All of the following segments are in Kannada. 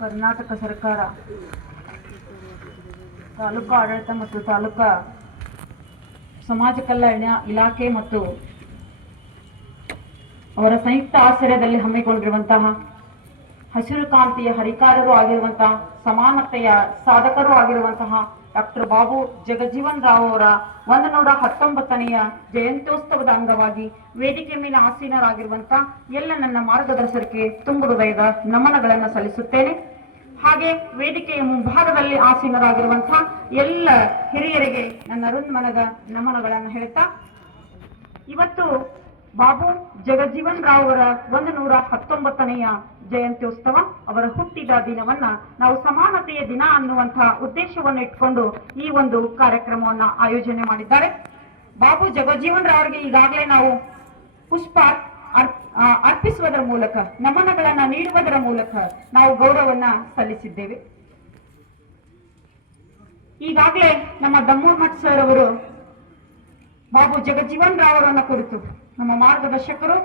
ಕರ್ನಾಟಕ ಸರ್ಕಾರ ತಾಲೂಕು ಆಡಳಿತ ಮತ್ತು ತಾಲೂಕಾ ಸಮಾಜ ಕಲ್ಯಾಣ ಇಲಾಖೆ ಮತ್ತು ಅವರ ಸಂಯುಕ್ತ ಆಶ್ರಯದಲ್ಲಿ ಹಮ್ಮಿಕೊಂಡಿರುವಂತಹ ಹಸಿರು ಕ್ರಾಂತಿಯ ಹರಿಕಾರರು ಆಗಿರುವಂತಹ ಸಮಾನತೆಯ ಸಾಧಕರು ಆಗಿರುವಂತಹ ಡಾಕ್ಟರ್ ಬಾಬು ಜಗಜೀವನ್ ರಾವ್ ಅವರ 119ನೆಯ ಜಯಂತ್ಯೋತ್ಸವದ ಅಂಗವಾಗಿ ವೇದಿಕೆ ಮೇಲೆ ಆಸೀನರಾಗಿರುವಂತಹ ಎಲ್ಲ ನನ್ನ ಮಾರ್ಗದರ್ಶಕರಿಗೆ ತುಂಬು ಹೃದಯದ ನಮನಗಳನ್ನು ಸಲ್ಲಿಸುತ್ತೇನೆ. ಹಾಗೆ ವೇದಿಕೆಯ ಮುಂಭಾಗದಲ್ಲಿ ಆಸೀನರಾಗಿರುವಂತಹ ಎಲ್ಲ ಹಿರಿಯರಿಗೆ ನನ್ನ ಹೃನ್ಮನದ ನಮನಗಳನ್ನು ಹೇಳ್ತಾ, ಇವತ್ತು ಬಾಬು ಜಗಜೀವನ್ ರಾವ್ ಅವರ 119ನೆಯ ಜಯಂತ್ಯೋತ್ಸವ, ಅವರ ಹುಟ್ಟಿದ ದಿನವನ್ನ ನಾವು ಸಮಾನತೆಯ ದಿನ ಅನ್ನುವಂತಹ ಉದ್ದೇಶವನ್ನು ಇಟ್ಕೊಂಡು ಈ ಒಂದು ಕಾರ್ಯಕ್ರಮವನ್ನ ಆಯೋಜನೆ ಮಾಡಿದ್ದಾರೆ. ಬಾಬು ಜಗಜೀವನ್ ರಾವ್ ಅವರಿಗೆ ಈಗಾಗಲೇ ನಾವು ಪುಷ್ಪ ಅರ್ಪಿಸುವುದರ ಮೂಲಕ, ನಮನಗಳನ್ನ ನೀಡುವುದರ ಮೂಲಕ ನಾವು ಗೌರವವನ್ನ ಸಲ್ಲಿಸಿದ್ದೇವೆ. ಈಗಾಗಲೇ ನಮ್ಮ ದಮ್ಮೂರ್ ಮಠ್ ಸರ್ ಅವರು ಬಾಬು ಜಗಜೀವನ್ ರಾವ್ ಅವರನ್ನ ಕುರಿತು ನಮ್ಮ ಮಾರ್ಗದರ್ಶಕರು,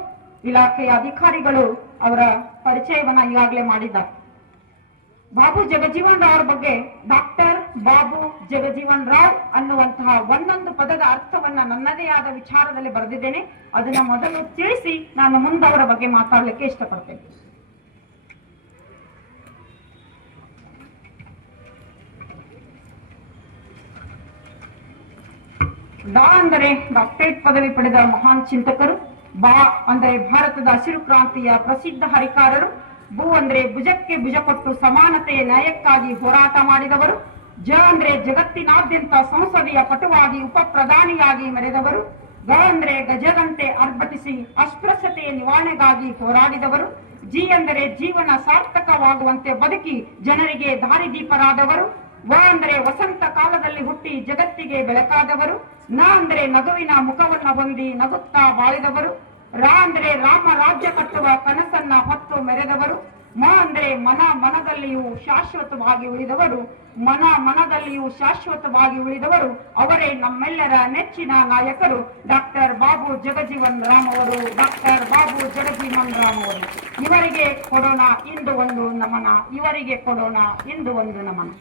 ಇಲಾಖೆಯ ಅಧಿಕಾರಿಗಳು ಅವರ ಪರಿಚಯವನ್ನ ಈಗಾಗಲೇ ಮಾಡಿದ್ದಾರೆ. ಬಾಬು ಜಗಜೀವನ್ ರಾವ್ ಬಗ್ಗೆ ಡಾಕ್ಟರ್ ಬಾಬು ಜಗಜೀವನ್ ರಾವ್ ಅನ್ನುವಂತಹ ಒಂದೊಂದು ಪದದ ಅರ್ಥವನ್ನ ನನ್ನದೇ ಆದ ವಿಚಾರದಲ್ಲಿ ಬರೆದಿದ್ದೇನೆ. ಅದನ್ನ ಮೊದಲು ತಿಳಿಸಿ ನಾನು ಮುಂದೆ ಅವರ ಬಗ್ಗೆ ಮಾತಾಡಲಿಕ್ಕೆ ಇಷ್ಟಪಡ್ತೇನೆ. ಡಾ ಅಂದರೆ ಡಾಕ್ಟರೇಟ್ ಪದವಿ ಪಡೆದ ಮಹಾನ್ ಚಿಂತಕರು, ಬಾ ಅಂದರೆ ಭಾರತದ ಹಸಿರು ಕ್ರಾಂತಿಯ ಪ್ರಸಿದ್ಧ ಹರಿಕಾರರು, ಭೂ ಅಂದ್ರೆ ಭುಜಕ್ಕೆ ಭುಜ ಕೊಟ್ಟು ಸಮಾನತೆಯ ನ್ಯಾಯಕ್ಕಾಗಿ ಹೋರಾಟ ಮಾಡಿದವರು, ಜ ಅಂದ್ರೆ ಜಗತ್ತಿನಾದ್ಯಂತ ಸಂಸದೀಯ ಪಟುವಾಗಿ ಉಪ ಪ್ರಧಾನಿಯಾಗಿ ಮೆರೆದವರು, ಗ ಅಂದ್ರೆ ಗಜದಂತೆ ಅರ್ಭಟಿಸಿ ಅಸ್ಪೃಶ್ಯತೆಯ ನಿವಾರಣೆಗಾಗಿ ಹೋರಾಡಿದವರು, ಜಿ ಅಂದರೆ ಜೀವನ ಸಾರ್ಥಕವಾಗುವಂತೆ ಬದುಕಿ ಜನರಿಗೆ ದಾರಿದೀಪರಾದವರು, ವ ಅಂದರೆ ವಸಂತ ಕಾಲದಲ್ಲಿ ಹುಟ್ಟಿ ಜಗತ್ತಿಗೆ ಬೆಳಕಾದವರು, ನ ಅಂದರೆ ನಗುವಿನ ಮುಖವನ್ನ ಹೊಂದಿ ನಗುತ್ತಾ ಬಾಳಿದವರು, ರ ಅಂದರೆ ರಾಮ ರಾಜ್ಯ ಕಟ್ಟುವ ಕನಸನ್ನ ಹೊತ್ತು ಮೆರೆದವರು, ಮ ಅಂದರೆ ಮನದಲ್ಲಿಯೂ ಶಾಶ್ವತವಾಗಿ ಉಳಿದವರು, ಮನದಲ್ಲಿಯೂ ಶಾಶ್ವತವಾಗಿ ಉಳಿದವರು, ಅವರೇ ನಮ್ಮೆಲ್ಲರ ನೆಚ್ಚಿನ ನಾಯಕರು ಡಾಕ್ಟರ್ ಬಾಬು ಜಗಜೀವನ್ ರಾಮ್ ಅವರು. ಡಾಕ್ಟರ್ ಬಾಬು ಜಗಜೀವನ್ ರಾಮ್ ಅವರು ಇವರಿಗೆ ಕೊಡೋಣ ಇಂದು ಒಂದು ನಮನ, ಇವರಿಗೆ ಕೊಡೋಣ ಇಂದು ಒಂದು ನಮನ.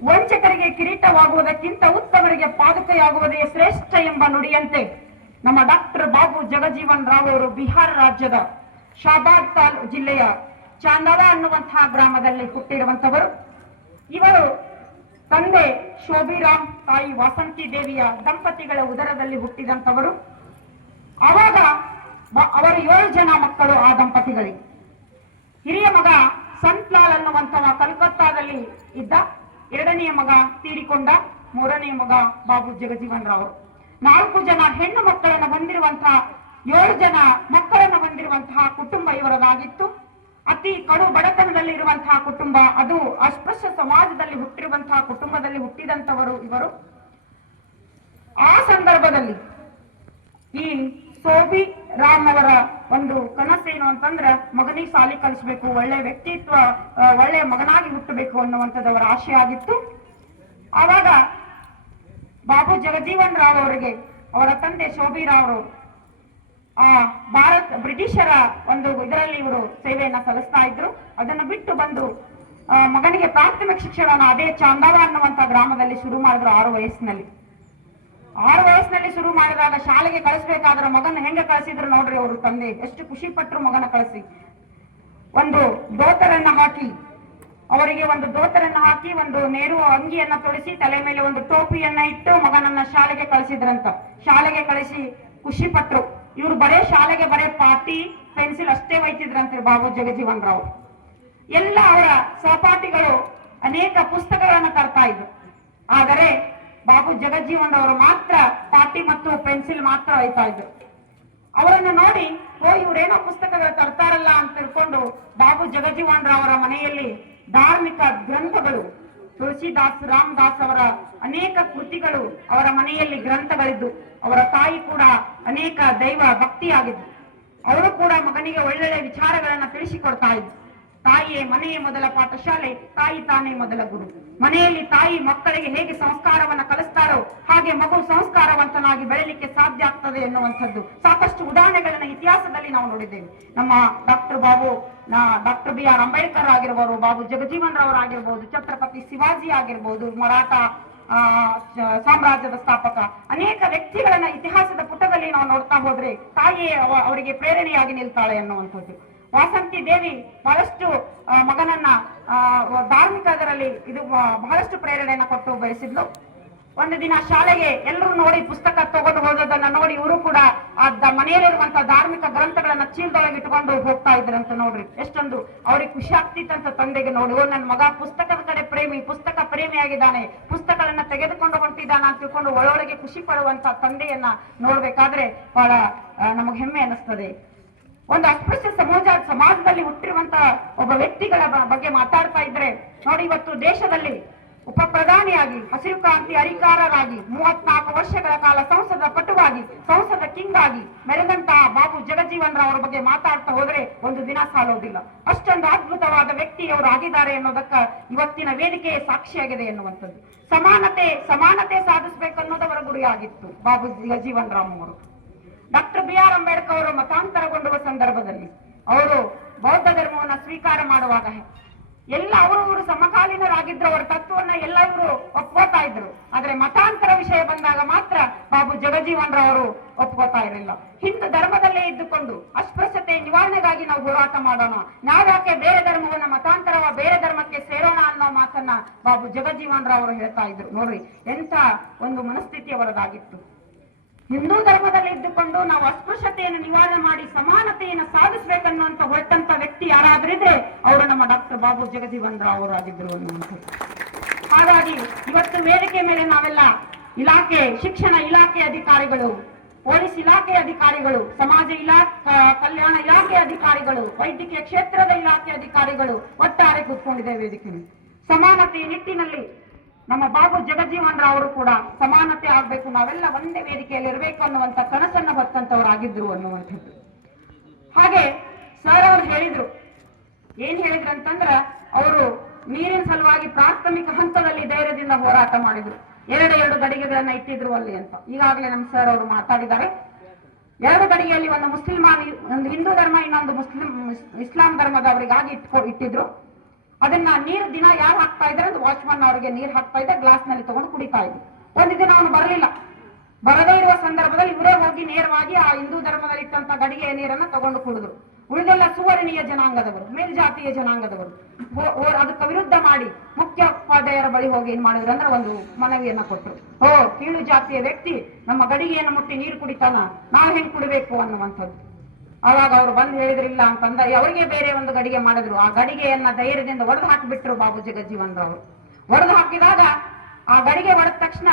ವಂಚಕರಿಗೆ ಕಿರೀಟವಾಗುವುದಕ್ಕಿಂತ ಉತ್ತಮರಿಗೆ ಪಾದುಕೆಯಾಗುವುದೇ ಶ್ರೇಷ್ಠ ಎಂಬ ನುಡಿಯಂತೆ ನಮ್ಮ ಡಾಕ್ಟರ್ ಬಾಬು ಜಗಜೀವನ್ ರಾವ್ ಅವರು ಬಿಹಾರ ರಾಜ್ಯದ ಶಾಬಾದ್ ಜಿಲ್ಲೆಯ ಚಾಂದಲ ಅನ್ನುವಂತಹ ಗ್ರಾಮದಲ್ಲಿ ಹುಟ್ಟಿರುವಂತವರು. ಇವರು ತಂದೆ ಶೋಭಿರಾಮ್, ತಾಯಿ ವಾಸಂತಿ ದೇವಿಯ ದಂಪತಿಗಳ ಉದರದಲ್ಲಿ ಹುಟ್ಟಿದಂತವರು. ಆವಾಗ ಅವರ 7 ಜನ ಮಕ್ಕಳು ಆ ದಂಪತಿಗಳಿಗೆ. ಹಿರಿಯ ಮಗ ಸಂತ್ಲಾಲ್ ಅನ್ನುವಂತಹ ಕಲ್ಕತ್ತಾದಲ್ಲಿ ಇದ್ದ, 2ನೆಯ ಮಗ ತೀರಿಕೊಂಡ, 3ನೆಯ ಮಗ ಬಾಬು ಜಗಜೀವನ್ ರಾವ್. 4 ಜನ ಹೆಣ್ಣು ಮಕ್ಕಳನ್ನು ಹೊಂದಿರುವಂತಹ 7 ಜನ ಮಕ್ಕಳನ್ನು ಹೊಂದಿರುವಂತಹ ಕುಟುಂಬ ಇವರದಾಗಿತ್ತು. ಅತಿ ಕಡು ಬಡತನದಲ್ಲಿ ಇರುವಂತಹ ಕುಟುಂಬ, ಅದು ಅಸ್ಪೃಶ್ಯ ಸಮಾಜದಲ್ಲಿ ಹುಟ್ಟಿರುವಂತಹ ಕುಟುಂಬದಲ್ಲಿ ಹುಟ್ಟಿದಂತವರು ಇವರು. ಆ ಸಂದರ್ಭದಲ್ಲಿ ಈ ಸೋಬಿ ರಾಮ್ ಅವರ ಒಂದು ಕನಸೇನು ಅಂತಂದ್ರೆ, ಮಗನಿಗೆ ಶಾಲೆ ಕಲಿಸಬೇಕು, ಒಳ್ಳೆ ವ್ಯಕ್ತಿತ್ವ, ಒಳ್ಳೆ ಮಗನಾಗಿ ಹುಟ್ಟಬೇಕು ಅನ್ನುವಂಥದ್ದು ಅವರ ಆಶೆ ಆಗಿತ್ತು. ಆವಾಗ ಬಾಬು ಜಗಜೀವನ್ ರಾವ್ ಅವರಿಗೆ ಅವರ ತಂದೆ ಶೋಭಿರಾವ್ ಅವರು ಬ್ರಿಟಿಷರ ಒಂದು ಇದರಲ್ಲಿ ಇವರು ಸೇವೆಯನ್ನ ಸಲ್ಲಿಸ್ತಾ ಇದ್ರು. ಅದನ್ನು ಬಿಟ್ಟು ಬಂದು ಮಗನಿಗೆ ಪ್ರಾಥಮಿಕ ಶಿಕ್ಷಣ ಅದೇ ಚಾಂದಾಲ ಅನ್ನುವಂತ ಗ್ರಾಮದಲ್ಲಿ ಶುರು ಮಾಡಿದ್ರು 6 ವಯಸ್ಸಿನಲ್ಲಿ. 6 ವಯಸ್ಸಿನಲ್ಲಿ ಶುರು ಮಾಡಿದಾಗ ಶಾಲೆಗೆ ಕಳಿಸ್ಬೇಕಾದ್ರೆ ಮಗನ ಹೆಂಗ ಕಳಿಸಿದ್ರು ನೋಡ್ರಿ. ಅವರು ತಂದೆ ಎಷ್ಟು ಖುಷಿ ಪಟ್ಟರು ಮಗನ ಕಳಿಸಿ. ಒಂದು ದೋತರನ್ನ ಹಾಕಿ, ಅವರಿಗೆ ಒಂದು ದೋತರನ್ನ ಹಾಕಿ, ಒಂದು ನೇರು ಅಂಗಿಯನ್ನ ತೊಡಿಸಿ, ತಲೆ ಮೇಲೆ ಒಂದು ಟೋಪಿಯನ್ನ ಇಟ್ಟು ಮಗನನ್ನ ಶಾಲೆಗೆ ಕಳಿಸಿದ್ರಂತ. ಶಾಲೆಗೆ ಕಳಿಸಿ ಖುಷಿ ಪಟ್ರು. ಇವರು ಶಾಲೆಗೆ ಬರೇ ಪಾಟಿ ಪೆನ್ಸಿಲ್ ಅಷ್ಟೇ ಒಯ್ತಿದ್ರಂತೆ ಬಾಬು ಜಗಜೀವನ್ ರಾವ್. ಎಲ್ಲ ಅವರ ಸಹಪಾಠಿಗಳು ಅನೇಕ ಪುಸ್ತಕಗಳನ್ನು ತರ್ತಾ ಇದ್ರು. ಆದರೆ ಬಾಬು ಜಗಜೀವನ್ ಅವರು ಮಾತ್ರ ಪಾಟಿ ಮತ್ತು ಪೆನ್ಸಿಲ್ ಮಾತ್ರ ಒಯ್ತಾ ಇದ್ರು. ಅವರನ್ನು ನೋಡಿ ಇವರೇನೋ ಪುಸ್ತಕಗಳು ತರ್ತಾರಲ್ಲ ಅಂತ ತಿಳ್ಕೊಂಡು ಬಾಬು ಜಗಜೀವನ್ ರಾವ್ ಅವರ ಮನೆಯಲ್ಲಿ ಧಾರ್ಮಿಕ ಗ್ರಂಥಗಳು, ತುಳಸಿದಾಸ್, ರಾಮದಾಸ್ ಅವರ ಅನೇಕ ಕೃತಿಗಳು ಅವರ ಮನೆಯಲ್ಲಿ ಗ್ರಂಥಗಳಿದ್ದು, ಅವರ ತಾಯಿ ಕೂಡ ಅನೇಕ ದೈವ ಭಕ್ತಿಯಾಗಿದ್ದು, ಅವರು ಕೂಡ ಮಗನಿಗೆ ಒಳ್ಳೊಳ್ಳೆ ವಿಚಾರಗಳನ್ನ ತಿಳಿಸಿಕೊಡ್ತಾ ಇದ್ರು. ತಾಯಿಯೇ ಮನೆಯೇ ಮೊದಲ ಪಾಠಶಾಲೆ, ತಾಯಿ ತಾನೇ ಮೊದಲ ಗುರು. ಮನೆಯಲ್ಲಿ ತಾಯಿ ಮಕ್ಕಳಿಗೆ ಹೇಗೆ ಸಂಸ್ಕಾರವನ್ನ ಕಲಿಸ್ತಾರೋ ಹಾಗೆ ಮಗು ಸಂಸ್ಕಾರವಂತನಾಗಿ ಬೆಳೆಯಲಿಕ್ಕೆ ಸಾಧ್ಯ ಆಗ್ತದೆ ಎನ್ನುವಂಥದ್ದು ಸಾಕಷ್ಟು ಉದಾಹರಣೆಗಳನ್ನ ಇತಿಹಾಸದಲ್ಲಿ ನಾವು ನೋಡಿದ್ದೇವೆ. ನಮ್ಮ ಡಾಕ್ಟರ್ BR ಅಂಬೇಡ್ಕರ್ ಆಗಿರ್ಬೋದು, ಬಾಬು ಜಗಜೀವನ್ ರಾವ್ ಆಗಿರ್ಬೋದು, ಛತ್ರಪತಿ ಶಿವಾಜಿ ಆಗಿರ್ಬೋದು, ಮರಾಠ ಸಾಮ್ರಾಜ್ಯದ ಸ್ಥಾಪಕ, ಅನೇಕ ವ್ಯಕ್ತಿಗಳನ್ನ ಇತಿಹಾಸದ ಪುಟದಲ್ಲಿ ನಾವು ನೋಡ್ತಾ ಹೋದ್ರೆ ತಾಯಿಯೇ ಅವರಿಗೆ ಪ್ರೇರಣೆಯಾಗಿ ನಿಲ್ತಾಳೆ ಅನ್ನುವಂಥದ್ದು. ವಾಸಂತಿ ದೇವಿ ಬಹಳಷ್ಟು ಮಗನನ್ನ ಧಾರ್ಮಿಕದರಲ್ಲಿ ಇದು ಬಹಳಷ್ಟು ಪ್ರೇರಣೆಯನ್ನ ಕೊಟ್ಟು ಬೆಳೆಸಿದ್ಲು. ಒಂದು ದಿನ ಶಾಲೆಗೆ ಎಲ್ಲರೂ ನೋಡಿ ಪುಸ್ತಕ ತಗೊಂಡು ಹೋಗೋದನ್ನ ನೋಡಿ ಇವರು ಕೂಡ ಮನೆಯಲ್ಲಿರುವಂತಹ ಧಾರ್ಮಿಕ ಗ್ರಂಥಗಳನ್ನ ಚೀಲದೊಳಗೆ ಇಟ್ಕೊಂಡು ಹೋಗ್ತಾ ಇದ್ರಂತ. ನೋಡ್ರಿ ಎಷ್ಟೊಂದು ಅವ್ರಿಗೆ ಖುಷಿ ಆಗ್ತಿತ್ತಂತ ತಂದೆಗೆ. ನೋಡಿ ನನ್ನ ಮಗ ಪುಸ್ತಕದ ಕಡೆ ಪ್ರೇಮಿ, ಪುಸ್ತಕ ಪ್ರೇಮಿಯಾಗಿದ್ದಾನೆ, ಪುಸ್ತಕಗಳನ್ನ ತೆಗೆದುಕೊಂಡು ಹೊಂಟಿದ್ದಾನ ಅಂತ ತಿಳ್ಕೊಂಡು ಒಳೊಳಗೆ ಖುಷಿ ಪಡುವಂತ ತಂದೆಯನ್ನ ನೋಡ್ಬೇಕಾದ್ರೆ ಬಹಳ ನಮಗೆ ಹೆಮ್ಮೆ ಅನಿಸ್ತದೆ. ಒಂದು ಅಸ್ಪೃಶ್ಯ ಸಮಾಜದಲ್ಲಿ ಹುಟ್ಟಿರುವಂತ ಒಬ್ಬ ವ್ಯಕ್ತಿಗಳ ಬಗ್ಗೆ ಮಾತಾಡ್ತಾ ಇದ್ರೆ ನೋಡಿ, ಇವತ್ತು ದೇಶದಲ್ಲಿ ಉಪ ಪ್ರಧಾನಿಯಾಗಿ, ಹಸಿರು ಕ್ರಾಂತಿ ಹರಿಕಾರರಾಗಿ, 34 ವರ್ಷಗಳ ಕಾಲ ಸಂಸದ ಪಟುವಾಗಿ, ಸಂಸದ ಕಿಂಗ್ ಆಗಿ ಮೆರೆದಂತಹ ಬಾಬು ಜಗಜೀವನ್ ರಾವ್ ಅವರ ಬಗ್ಗೆ ಮಾತಾಡ್ತಾ ಹೋದ್ರೆ ಒಂದು ದಿನ ಸಾಲೋದಿಲ್ಲ. ಅಷ್ಟೊಂದು ಅದ್ಭುತವಾದ ವ್ಯಕ್ತಿ ಅವರು ಆಗಿದ್ದಾರೆ ಅನ್ನೋದಕ್ಕ ಇವತ್ತಿನ ವೇದಿಕೆ ಸಾಕ್ಷಿಯಾಗಿದೆ ಎನ್ನುವಂಥದ್ದು. ಸಮಾನತೆ ಸಾಧಿಸಬೇಕು ಅನ್ನೋದವರ ಗುರಿಯಾಗಿತ್ತು ಬಾಬು ಜಗಜೀವನ್ ರಾಮ್ ಅವರು. ಡಾಕ್ಟರ್ BR ಅಂಬೇಡ್ಕರ್ ಅವರು ಮತಾಂತರಗೊಂಡುವ ಸಂದರ್ಭದಲ್ಲಿ ಅವರು ಬೌದ್ಧ ಧರ್ಮವನ್ನ ಸ್ವೀಕಾರ ಮಾಡುವಾಗ ಎಲ್ಲ ಅವರು ಸಮಕಾಲೀನರಾಗಿದ್ರು, ಅವರ ತತ್ವವನ್ನ ಎಲ್ಲ ಇವರು ಒಪ್ಕೋತಾ ಇದ್ರು. ಆದ್ರೆ ಮತಾಂತರ ವಿಷಯ ಬಂದಾಗ ಮಾತ್ರ ಬಾಬು ಜಗಜೀವನ್ ರಾವ್ ಅವರು ಒಪ್ಕೋತಾ ಇರಲಿಲ್ಲ. ಹಿಂದೂ ಧರ್ಮದಲ್ಲೇ ಇದ್ದುಕೊಂಡು ಅಸ್ಪೃಶ್ಯತೆ ನಿವಾರಣೆಗಾಗಿ ನಾವು ಹೋರಾಟ ಮಾಡೋಣ, ನಾವ್ಯಾಕೆ ಬೇರೆ ಧರ್ಮವನ್ನ ಮತಾಂತರವ ಬೇರೆ ಧರ್ಮಕ್ಕೆ ಸೇರೋಣ ಅನ್ನೋ ಮಾತನ್ನ ಬಾಬು ಜಗಜೀವನ್ ರಾವ್ ಅವರು ಹೇಳ್ತಾ ಇದ್ರು. ನೋಡ್ರಿ ಎಂತ ಒಂದು ಮನಸ್ಥಿತಿ ಅವರದಾಗಿತ್ತು. ಹಿಂದೂ ಧರ್ಮದಲ್ಲಿ ಇದ್ದುಕೊಂಡು ನಾವು ಅಸ್ಪೃಶ್ಯತೆಯನ್ನು ನಿವಾರಣೆ ಮಾಡಿ ಸಮಾನತೆಯನ್ನು ಸಾಧಿಸಬೇಕನ್ನುವಂತ ಹೊರಟಂತ ವ್ಯಕ್ತಿ ಯಾರಾದ್ರಿದ್ರೆ ಅವರು ನಮ್ಮ ಡಾಕ್ಟರ್ ಬಾಬು ಜಗಜೀವನ್ ರಾವ್ ಅವರು ಆಗಿದ್ರು ಅನ್ನುವಂಥದ್ದು. ಹಾಗಾಗಿ ಇವತ್ತು ವೇದಿಕೆ ಮೇಲೆ ನಾವೆಲ್ಲ ಇಲಾಖೆ, ಶಿಕ್ಷಣ ಇಲಾಖೆ ಅಧಿಕಾರಿಗಳು, ಪೊಲೀಸ್ ಇಲಾಖೆ ಅಧಿಕಾರಿಗಳು, ಸಮಾಜ ಕಲ್ಯಾಣ ಇಲಾಖೆ ಅಧಿಕಾರಿಗಳು, ವೈದ್ಯಕೀಯ ಕ್ಷೇತ್ರದ ಇಲಾಖೆ ಅಧಿಕಾರಿಗಳು ಒಟ್ಟಾರೆ ಕೂತ್ಕೊಂಡಿದ್ದೇವೆ ವೇದಿಕೆ. ಸಮಾನತೆಯ ನಿಟ್ಟಿನಲ್ಲಿ ನಮ್ಮ ಬಾಬು ಜಗಜೀವನ್ ರಾವ್ ಅವರು ಕೂಡ ಸಮಾನತೆ ಆಗ್ಬೇಕು, ನಾವೆಲ್ಲ ಒಂದೇ ವೇದಿಕೆಯಲ್ಲಿ ಇರಬೇಕು ಅನ್ನುವಂತ ಕನಸನ್ನ ಹೊತ್ತಂತವರಾಗಿದ್ರು ಅನ್ನುವಂಥದ್ದು. ಹಾಗೆ ಸರ್ ಅವರು ಹೇಳಿದ್ರು, ಏನ್ ಹೇಳಿದ್ರು ಅಂತಂದ್ರ ಅವರು ನೀರಿನ ಸಲುವಾಗಿ ಪ್ರಾಥಮಿಕ ಹಂತದಲ್ಲಿ ಧೈರ್ಯದಿಂದ ಹೋರಾಟ ಮಾಡಿದ್ರು. ಎರಡು ಗಡಿಗೆಗಳನ್ನ ಇಟ್ಟಿದ್ರು ಅಲ್ಲಿ ಅಂತ ಈಗಾಗಲೇ ನಮ್ಮ ಸರ್ ಅವರು ಮಾತಾಡಿದ್ದಾರೆ. 2 ಗಡಿಗೆಯಲ್ಲಿ ಒಂದು ಹಿಂದೂ ಧರ್ಮ, ಇನ್ನೊಂದು ಇಸ್ಲಾಂ ಧರ್ಮದವರಿಗಾಗಿ ಇಟ್ಟಿದ್ರು. ಅದನ್ನ ನೀರು ದಿನ ಯಾರು ಹಾಕ್ತಾ ಇದ್ದಾರೆ ಅಂದ್ರೆ ವಾಚ್ಮನ್ ಅವರಿಗೆ ನೀರು ಹಾಕ್ತಾ ಇದ್ದ, ಗ್ಲಾಸ್ ನಲ್ಲಿ ತಗೊಂಡು ಕುಡಿತಾ ಇದ್ರು. ಒಂದು ದಿನ ಅವನು ಬರಲಿಲ್ಲ. ಬರದೇ ಇರುವ ಸಂದರ್ಭದಲ್ಲಿ ಇವರೇ ಹೋಗಿ ನೇರವಾಗಿ ಆ ಹಿಂದೂ ಧರ್ಮದಲ್ಲಿ ಇಟ್ಟಂತ ಗಡಿಗೆಯ ನೀರನ್ನ ತಗೊಂಡು ಕುಡಿದ್ರು. ಉಳಿದೆಲ್ಲ ಸುವರ್ಣೀಯ ಜನಾಂಗದವರು, ಮೇಲ್ಜಾತಿಯ ಜನಾಂಗದವರು ಅದಕ್ಕೆ ವಿರುದ್ಧ ಮಾಡಿ ಮುಖ್ಯೋಪಾಧ್ಯಾಯರ ಬಳಿ ಹೋಗಿ ಏನ್ ಮಾಡಿದ್ರು ಅಂದ್ರೆ ಒಂದು ಮನವಿಯನ್ನ ಕೊಟ್ಟರು. ಕೀಳು ಜಾತಿಯ ವ್ಯಕ್ತಿ ನಮ್ಮ ಗಡಿಗೆಯನ್ನು ಮುಟ್ಟಿ ನೀರು ಕುಡಿತಾನ, ನಾವು ಹೆಂಗ್ ಕುಡಿಬೇಕು ಅನ್ನುವಂಥದ್ದು. ಅವಾಗ ಅವರು ಬಂದು ಹೇಳಿದ್ರಿಲ್ಲ ಅಂತಂದ ಅವರಿಗೆ ಬೇರೆ ಒಂದು ಗಡಿಗೆ ಮಾಡಿದ್ರು. ಆ ಗಡಿಗೆಯನ್ನ ಧೈರ್ಯದಿಂದ ಒಡೆದು ಹಾಕಿಬಿಟ್ರು ಬಾಬು ಜಗಜೀವನ್ ರಾವ್. ಒಡೆದು ಹಾಕಿದಾಗ ಆ ಗಡಿಗೆ ಒಡೆದ ತಕ್ಷಣ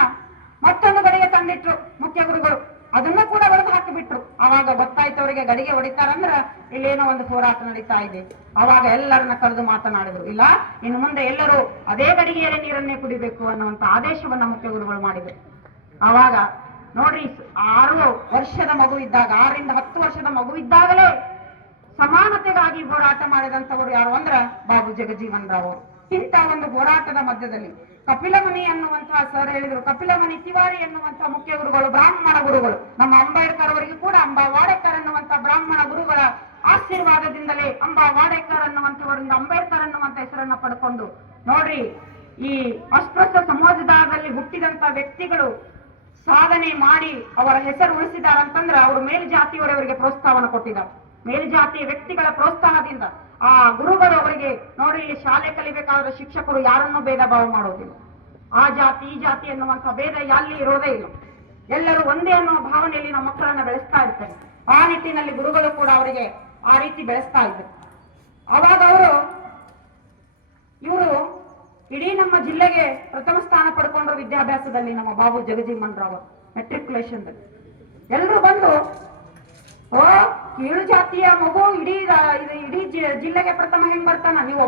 ಮತ್ತೊಂದು ಗಡಿಗೆ ತಂದಿಟ್ರು ಮುಖ್ಯ ಗುರುಗಳು, ಅದನ್ನ ಕೂಡ ಒಡೆದು ಹಾಕಿಬಿಟ್ರು. ಅವಾಗ ಗೊತ್ತಾಯ್ತು ಅವರಿಗೆ ಗಡಿಗೆ ಹೊಡಿತಾರಂದ್ರ ಇಲ್ಲೇನೋ ಒಂದು ಹೋರಾಟ ನಡೀತಾ ಇದೆ. ಅವಾಗ ಎಲ್ಲರನ್ನ ಕರೆದು ಮಾತನಾಡಿದ್ರು, ಇಲ್ಲ ಇನ್ನು ಮುಂದೆ ಎಲ್ಲರೂ ಅದೇ ಗಡಿಗೆಯಲ್ಲಿ ನೀರನ್ನೇ ಕುಡಿಬೇಕು ಅನ್ನುವಂತ ಆದೇಶವನ್ನ ಮುಖ್ಯ ಗುರುಗಳು ಮಾಡಿದ್ರು. ಅವಾಗ ನೋಡ್ರಿ, 6 ವರ್ಷದ ಮಗು ಇದ್ದಾಗ, 6 ರಿಂದ 10 ವರ್ಷದ ಮಗು ಇದ್ದಾಗಲೇ ಸಮಾನತೆಗಾಗಿ ಹೋರಾಟ ಮಾಡಿದಂತವರು ಯಾರು ಅಂದ್ರ ಬಾಬು ಜಗಜೀವನ್ ರಾವ್ ಅವರು. ಇಂಥ ಒಂದು ಹೋರಾಟದ ಮಧ್ಯದಲ್ಲಿ ಕಪಿಲಮುನಿ ಅನ್ನುವಂತಹ ಸರ್ ಹೇಳಿದ್ರು, ಕಪಿಲಮುನಿ ತಿವಾರಿ ಎನ್ನುವಂತಹ ಮುಖ್ಯ ಗುರುಗಳು, ಬ್ರಾಹ್ಮಣ ಗುರುಗಳು, ನಮ್ಮ ಅಂಬೇಡ್ಕರ್ ಅವರಿಗೆ ಕೂಡ ಅಂಬಾ ವಾಡೇಕರ್ ಅನ್ನುವಂತ ಬ್ರಾಹ್ಮಣ ಗುರುಗಳ ಆಶೀರ್ವಾದದಿಂದಲೇ ಅಂಬಾ ವಾಡೇಕರ್ ಅನ್ನುವಂಥವರಿಂದ ಅಂಬೇಡ್ಕರ್ ಅನ್ನುವಂತ ಹೆಸರನ್ನ ಪಡ್ಕೊಂಡು ನೋಡ್ರಿ, ಈ ಅಸ್ಪೃಶ್ಯ ಸಮಾಜದಲ್ಲಿ ಹುಟ್ಟಿದಂತ ವ್ಯಕ್ತಿಗಳು ಸಾಧನೆ ಮಾಡಿ ಅವರ ಹೆಸರು ಉಳಿಸಿದಾರಂತಂದ್ರೆ ಅವರು ಮೇಲ್ಜಾತಿಯವರವರಿಗೆ ಪ್ರೋತ್ಸಾಹವನ್ನು ಕೊಟ್ಟಿದ್ದಾರೆ. ಮೇಲ್ಜಾತಿಯ ವ್ಯಕ್ತಿಗಳ ಪ್ರೋತ್ಸಾಹದಿಂದ ಆ ಗುರುಗಳು ಅವರಿಗೆ ನೋಡಿ, ಇಲ್ಲಿ ಶಾಲೆ ಕಲಿಬೇಕಾದ್ರೆ ಶಿಕ್ಷಕರು ಯಾರನ್ನೂ ಭೇದ ಭಾವ ಮಾಡೋದಿಲ್ಲ. ಆ ಜಾತಿ ಈ ಜಾತಿ ಎನ್ನುವಂತ ಭೇದ ಅಲ್ಲಿ ಇರೋದೇ ಇಲ್ಲ. ಎಲ್ಲರೂ ಒಂದೇ ಅನ್ನುವ ಭಾವನೆಯಲ್ಲಿ ನಮ್ಮ ಮಕ್ಕಳನ್ನ ಬೆಳೆಸ್ತಾ ಇರ್ತಾರೆ. ಆ ನಿಟ್ಟಿನಲ್ಲಿ ಗುರುಗಳು ಕೂಡ ಅವರಿಗೆ ಆ ರೀತಿ ಬೆಳೆಸ್ತಾ ಇದ್ರು. ಅವಾಗ ಇವರು ಇಡೀ ನಮ್ಮ ಜಿಲ್ಲೆಗೆ ಪ್ರಥಮ ಸ್ಥಾನ ಪಡ್ಕೊಂಡ್ರು ವಿದ್ಯಾಭ್ಯಾಸದಲ್ಲಿ ನಮ್ಮ ಬಾಬು ಜಗಜೀವನ್ ರಾವ್ ಮೆಟ್ರಿಕ್ಯುಲೇಷನ್. ಎಲ್ಲರೂ ಬಂದು ಕೀಳು ಜಾತಿಯ ಮಗು ಇಡೀ ಜಿಲ್ಲೆಗೆ ಪ್ರಥಮ ಹೆಂಗ್ ಬರ್ತಾನ, ನೀವು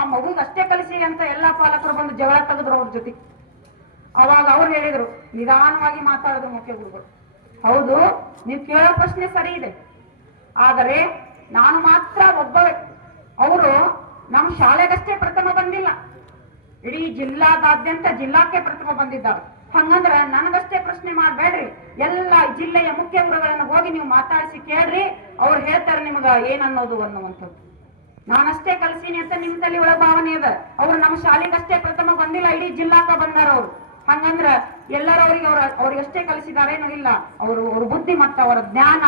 ಆ ಮಗುಗೆ ಅಷ್ಟೇ ಕಲಿಸಿ ಅಂತ ಎಲ್ಲಾ ಪಾಲಕರು ಬಂದು ಜಗಳ ತೆಗೆದ್ರು ಅವ್ರ ಜೊತೆ. ಅವಾಗ ಅವ್ರು ಹೇಳಿದ್ರು, ನಿಧಾನವಾಗಿ ಮಾತಾಡಿದ್ರು ಮುಖ್ಯ ಗುರುಗಳು, ಹೌದು ನೀವು ಕೇಳೋ ಪ್ರಶ್ನೆ ಸರಿ ಇದೆ, ಆದರೆ ನಾನು ಮಾತ್ರ ಅವರು ನಮ್ಮ ಶಾಲೆಗಷ್ಟೇ ಪ್ರಥಮ ಬಂದಿಲ್ಲ, ಇಡೀ ಜಿಲ್ಲಾದಾದ್ಯಂತ ಜಿಲ್ಲಾಕ್ಕೆ ಪ್ರಥಮ ಬಂದಿದ್ದಾರೆ. ಹಂಗಂದ್ರ ನನಗಷ್ಟೇ ಪ್ರಶ್ನೆ ಮಾಡ್ಬೇಡ್ರಿ, ಎಲ್ಲ ಜಿಲ್ಲೆಯ ಮುಖ್ಯ ಗುರುಗಳನ್ನ ಹೋಗಿ ನೀವು ಮಾತಾಡಿಸಿ ಕೇಳ್ರಿ, ಅವ್ರು ಹೇಳ್ತಾರೆ ನಿಮ್ಗ ಏನನ್ನೋದು ಅನ್ನುವಂಥದ್ದು. ನಾನಷ್ಟೇ ಕಲ್ಸೀನಿ ಅಂತ ನಿಮ್ ತಲೆ ಒಳ ಭಾವನೆ ಅದ. ಅವ್ರು ನಮ್ಮ ಶಾಲೆಗಷ್ಟೇ ಪ್ರಥಮ ಬಂದಿಲ್ಲ, ಇಡೀ ಜಿಲ್ಲಾಕ ಬಂದಾರ ಅವ್ರು. ಹಂಗಂದ್ರ ಎಲ್ಲರೂ ಅವ್ರಿಗಷ್ಟೇ ಕಲಿಸಿದಾರೇನೋ ಇಲ್ಲ, ಅವ್ರ ಬುದ್ಧಿಮಟ್ಟ, ಅವರ ಜ್ಞಾನ,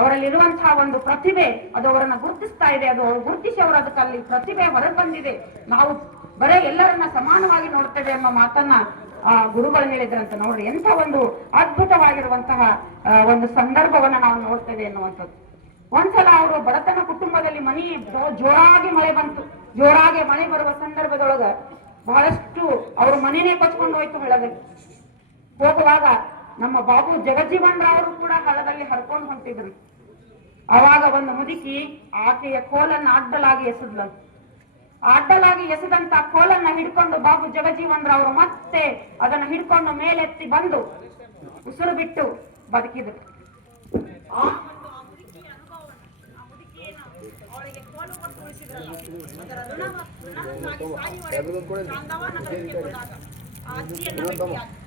ಅವರಲ್ಲಿರುವಂತಹ ಒಂದು ಪ್ರತಿಭೆ ಅದು ಅವರನ್ನ ಗುರುತಿಸ್ತಾ ಇದೆ. ಅದು ಅವ್ರು ಗುರುತಿಸಿ ಅವರು ಅದಕ್ಕಲ್ಲಿ ಪ್ರತಿಭೆ ಹೊರಗೆ ಬಂದಿದೆ. ನಾವು ಬರೇ ಎಲ್ಲರನ್ನ ಸಮಾನವಾಗಿ ನೋಡ್ತೇವೆ ಅನ್ನೋ ಮಾತನ್ನ ಗುರುಗಳು ಹೇಳಿದ್ರಂತ. ನೋಡ್ರಿ ಎಂಥ ಒಂದು ಅದ್ಭುತವಾಗಿರುವಂತಹ ಒಂದು ಸಂದರ್ಭವನ್ನ ನಾವು ನೋಡ್ತೇವೆ ಎನ್ನುವಂಥದ್ದು. ಒಂದ್ಸಲ ಅವರು ಬಡತನ ಕುಟುಂಬದಲ್ಲಿ ಮನಿ ಜೋರಾಗಿ ಮಳೆ ಬಂತು. ಜೋರಾಗಿ ಮಳೆ ಬರುವ ಸಂದರ್ಭದೊಳಗ ಬಹಳಷ್ಟು ಅವ್ರ ಮನೆನೇ ಕೊಚ್ಕೊಂಡು ಹೋಯ್ತು ಹಳ್ಳದಲ್ಲಿ. ಹೋಗುವಾಗ ನಮ್ಮ ಬಾಬು ಜಗಜೀವನ್ ರಾವರು ಕೂಡ ಹಳ್ಳದಲ್ಲಿ ಹರ್ಕೊಂಡು ಹೊಂಟಿದ್ರು. ಅವಾಗ ಒಂದು ಮುದುಕಿ ಆಕೆಯ ಕೋಲನ್ನ ಅಡ್ಡಲಾಗಿ ಎಸೆದ್ಲಂತ. ಅಡ್ಡಲಾಗಿ ಎಸೆದಂತ ಕೋಲನ್ನ ಹಿಡ್ಕೊಂಡು ಬಾಬು ಜಗಜೀವನ್ ರಾವರು ಮತ್ತೆ ಅದನ್ನ ಹಿಡ್ಕೊಂಡು ಮೇಲೆತ್ತಿ ಬಂದು ಉಸಿರು ಬಿಟ್ಟು ಬದುಕಿದ್ರು. ಅವಳಿಗೆ ಕೋಲು ಕೊಟ್ಟು ಉಳಿಸಿದ್ರಲ್ಲ, ಅದರ ಋಣವಾಗಿ ಸಾಯುವವರೆಗೂ ಚಾಂದವ ನಗರಕ್ಕೆ ಹೋದಾಗ ಆ ಅಜ್ಜಿಯನ್ನ